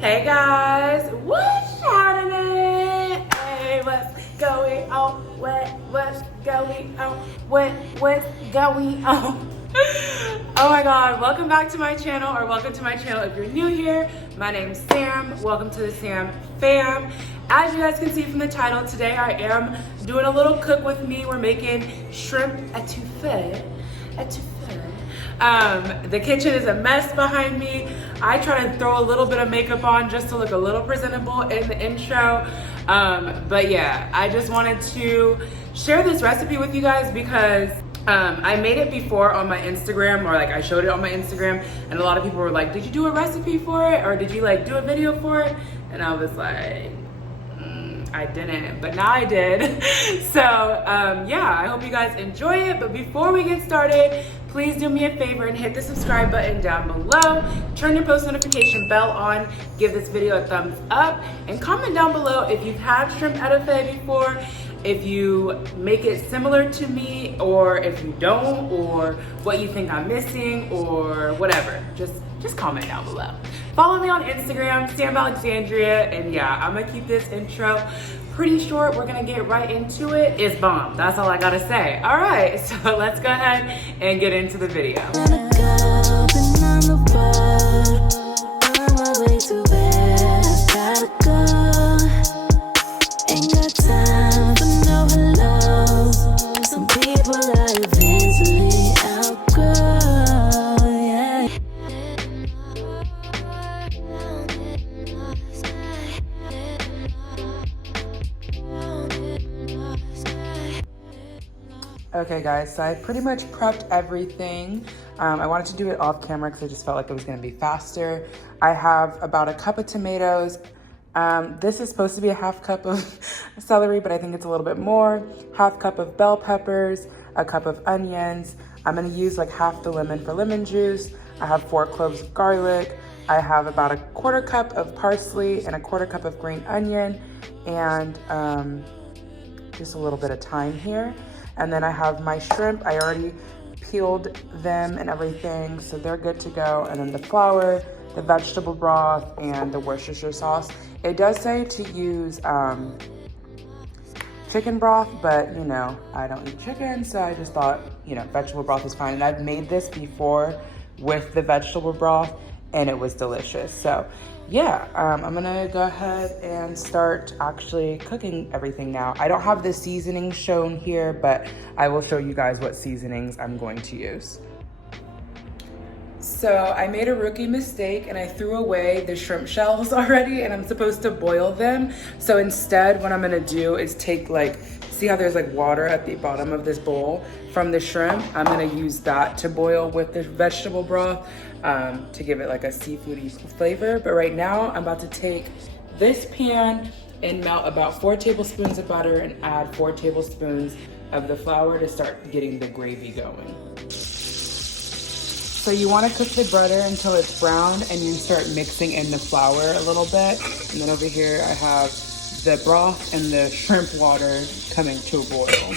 Hey guys, what's happening? Hey, what's going on? What's going on? What's going on? Oh my god, welcome back to my channel, or welcome to my channel if you're new here. My name's Sam. Welcome to the Sam fam. As you guys can see from the title, today I am doing a little cook with me. We're making shrimp étouffée. The kitchen is a mess behind me. I try to throw a little bit of makeup on just to look a little presentable in the intro. But yeah, I just wanted to share this recipe with you guys because I made it before on my Instagram, or like I showed it on my Instagram, and a lot of people were like, did you do a recipe for it? Or did you like do a video for it? And I was like, I didn't, but now I did. So yeah, I hope you guys enjoy it. But before we get started, please do me a favor and hit the subscribe button down below. Turn your post notification bell on. Give this video a thumbs up. And comment down below if you've had shrimp étouffée before, if you make it similar to me, or if you don't, or what you think I'm missing, or whatever. Just comment down below. Follow me on Instagram, SamAlexandria, and yeah, I'm gonna keep this intro pretty short. We're gonna get right into it. It's bomb. That's all I gotta say. All right, so let's go ahead and get into the video. Okay guys, so I pretty much prepped everything. I wanted to do it off camera because I just felt like it was gonna be faster. I have about a cup of tomatoes. This is supposed to be a half cup of celery, but I think it's a little bit more. Half cup of bell peppers, a cup of onions. I'm gonna use like half the lemon for lemon juice. I have 4 cloves of garlic. I have about a quarter cup of parsley and a quarter cup of green onion, and just a little bit of thyme here. And then I have my shrimp. I already peeled them and everything, so they're good to go. And then the flour, the vegetable broth, and the Worcestershire sauce. It does say to use chicken broth, but you know, I don't eat chicken, so I just thought, you know, vegetable broth is fine. And I've made this before with the vegetable broth, and it was delicious. So yeah, I'm gonna go ahead and start actually cooking everything now. I don't have the seasoning shown here, but I will show you guys what seasonings I'm going to use. So I made a rookie mistake and I threw away the shrimp shells already, and I'm supposed to boil them. So instead, what I'm gonna do is take see how there's like water at the bottom of this bowl from the shrimp? I'm gonna use that to boil with the vegetable broth to give it like a seafoody flavor. But right now I'm about to take this pan and melt about 4 tablespoons of butter and add 4 tablespoons of the flour to start getting the gravy going. So you wanna cook the butter until it's brown, and you start mixing in the flour a little bit. And then over here I have the broth and the shrimp water coming to a boil.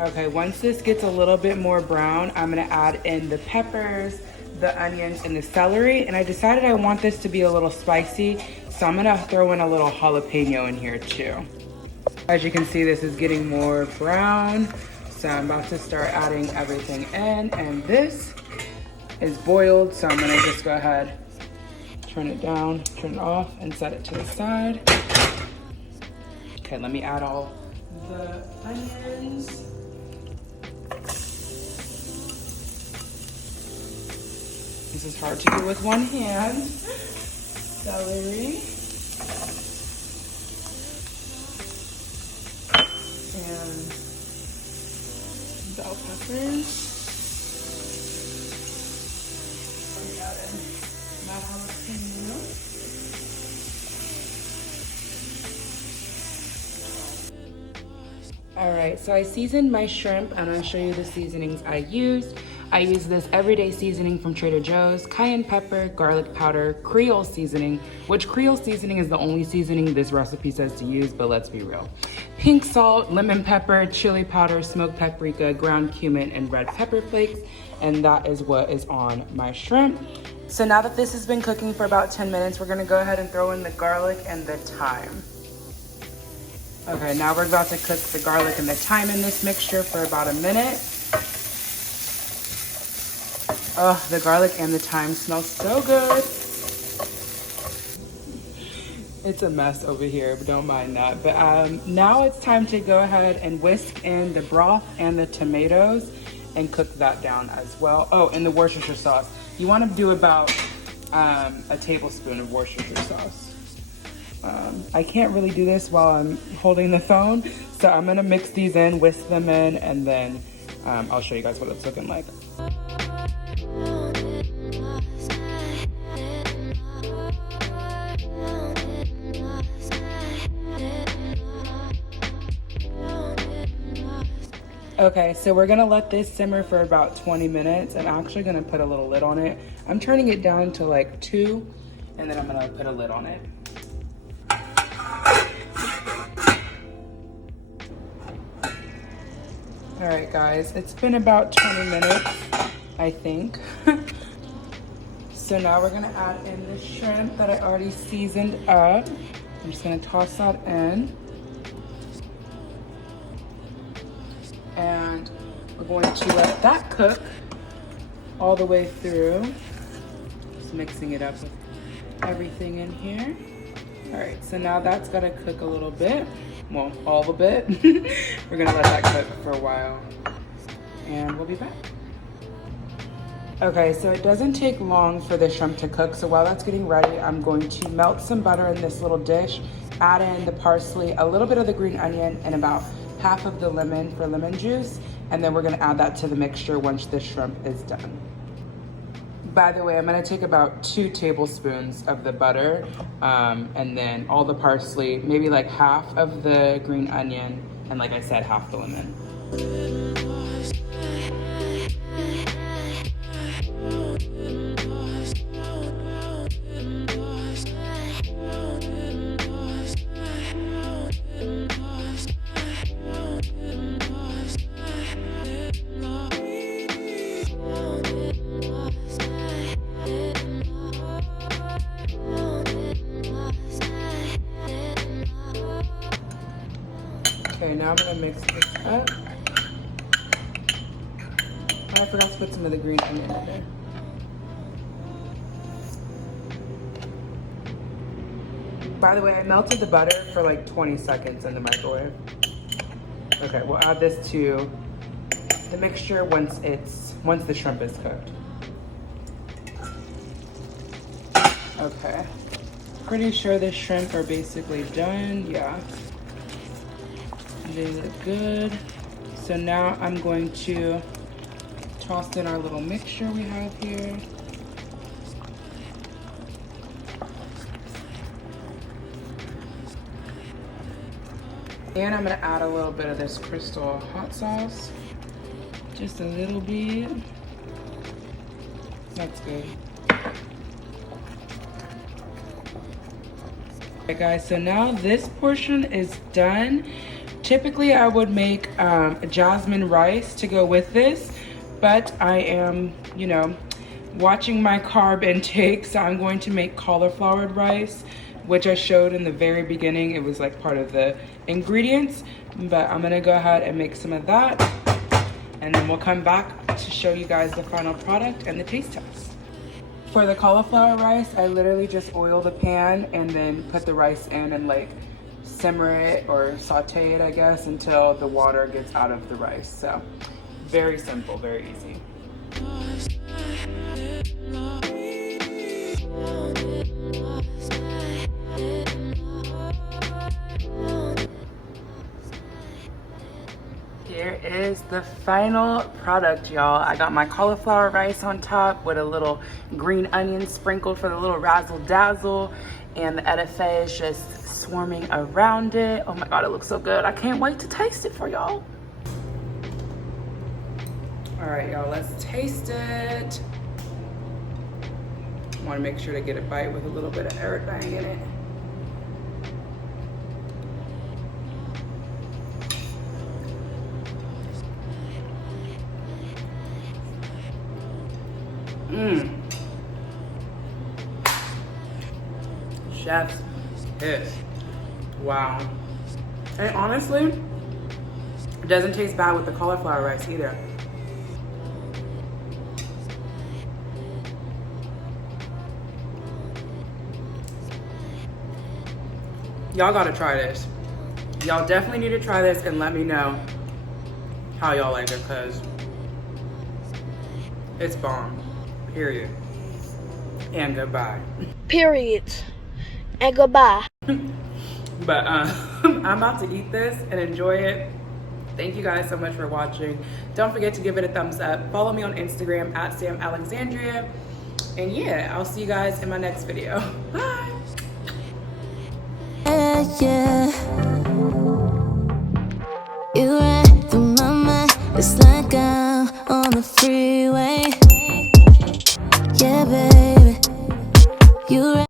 Okay, once this gets a little bit more brown, I'm gonna add in the peppers, the onions, and the celery. And I decided I want this to be a little spicy, so I'm gonna throw in a little jalapeno in here too. As you can see, this is getting more brown, so I'm about to start adding everything in. And this is boiled, so I'm gonna just go ahead, turn it down, turn it off, and set it to the side. Okay, let me add all the onions. This is hard to do with one hand. Celery. And bell peppers. We got in my jalapeno. All right, so I seasoned my shrimp. I'm gonna show you the seasonings I used. I used this everyday seasoning from Trader Joe's, cayenne pepper, garlic powder, Creole seasoning, which Creole seasoning is the only seasoning this recipe says to use, but let's be real. Pink salt, lemon pepper, chili powder, smoked paprika, ground cumin, and red pepper flakes. And that is what is on my shrimp. So now that this has been cooking for about 10 minutes, we're gonna go ahead and throw in the garlic and the thyme. Okay, now we're about to cook the garlic and the thyme in this mixture for about a minute. Oh, the garlic and the thyme smell so good. It's a mess over here, but don't mind that. But now it's time to go ahead and whisk in the broth and the tomatoes and cook that down as well. Oh, and the Worcestershire sauce. You want to do about a tablespoon of Worcestershire sauce. I can't really do this while I'm holding the phone, so I'm gonna mix these in, whisk them in, and then I'll show you guys what it's looking like. Okay, so we're gonna let this simmer for about 20 minutes. I'm actually gonna put a little lid on it. I'm turning it down to like 2, and then I'm gonna put a lid on it. All right, guys, it's been about 20 minutes, I think. So now we're gonna add in the shrimp that I already seasoned up. I'm just gonna toss that in. And we're going to let that cook all the way through. Just mixing it up with everything in here. All right, so now that's gotta cook a little bit. Well, all of it. We're gonna let that cook for a while and we'll be back. Okay, so it doesn't take long for the shrimp to cook. So while that's getting ready, I'm going to melt some butter in this little dish, add in the parsley, a little bit of the green onion, and about half of the lemon for lemon juice. And then we're gonna add that to the mixture once the shrimp is done. By the way, I'm gonna take about 2 tablespoons of the butter and then all the parsley, maybe like half of the green onion, and like I said, half the lemon. Okay, now I'm gonna mix this up. Oh, I forgot to put some of the green onion in there. By the way, I melted the butter for like 20 seconds in the microwave. Okay, we'll add this to the mixture once the shrimp is cooked. Okay, pretty sure the shrimp are basically done, yeah. They look good. So now I'm going to toss in our little mixture we have here. And I'm gonna add a little bit of this crystal hot sauce. Just a little bit. That's good. Okay guys, so now this portion is done. Typically I would make jasmine rice to go with this, but I am, you know, watching my carb intake, so I'm going to make cauliflower rice, which I showed in the very beginning. It was like part of the ingredients, but I'm gonna go ahead and make some of that, and then we'll come back to show you guys the final product and the taste test. For the cauliflower rice, I literally just oil the pan and then put the rice in and like simmer it or saute it, I guess, until the water gets out of the rice. So very simple, very easy. Here is the final product, y'all. I got my cauliflower rice on top with a little green onion sprinkled for the little razzle dazzle. and the étouffée is just swarming around it. Oh my God, it looks so good. I can't wait to taste it for y'all. All right, y'all, let's taste it. I want to make sure to get a bite with a little bit of everything in it. Chef's kiss. Wow. And honestly, it doesn't taste bad with the cauliflower rice either. Y'all gotta try this. Y'all definitely need to try this and let me know how y'all like it, because it's bomb. Period. And goodbye. Period. And goodbye. But I'm about to eat this and enjoy it. Thank you guys so much for watching. Don't forget to give it a thumbs up. Follow me on Instagram at SamAlexandria. And yeah, I'll see you guys in my next video. Bye. Yeah. You ran through my mind. It's like I'm on the freeway.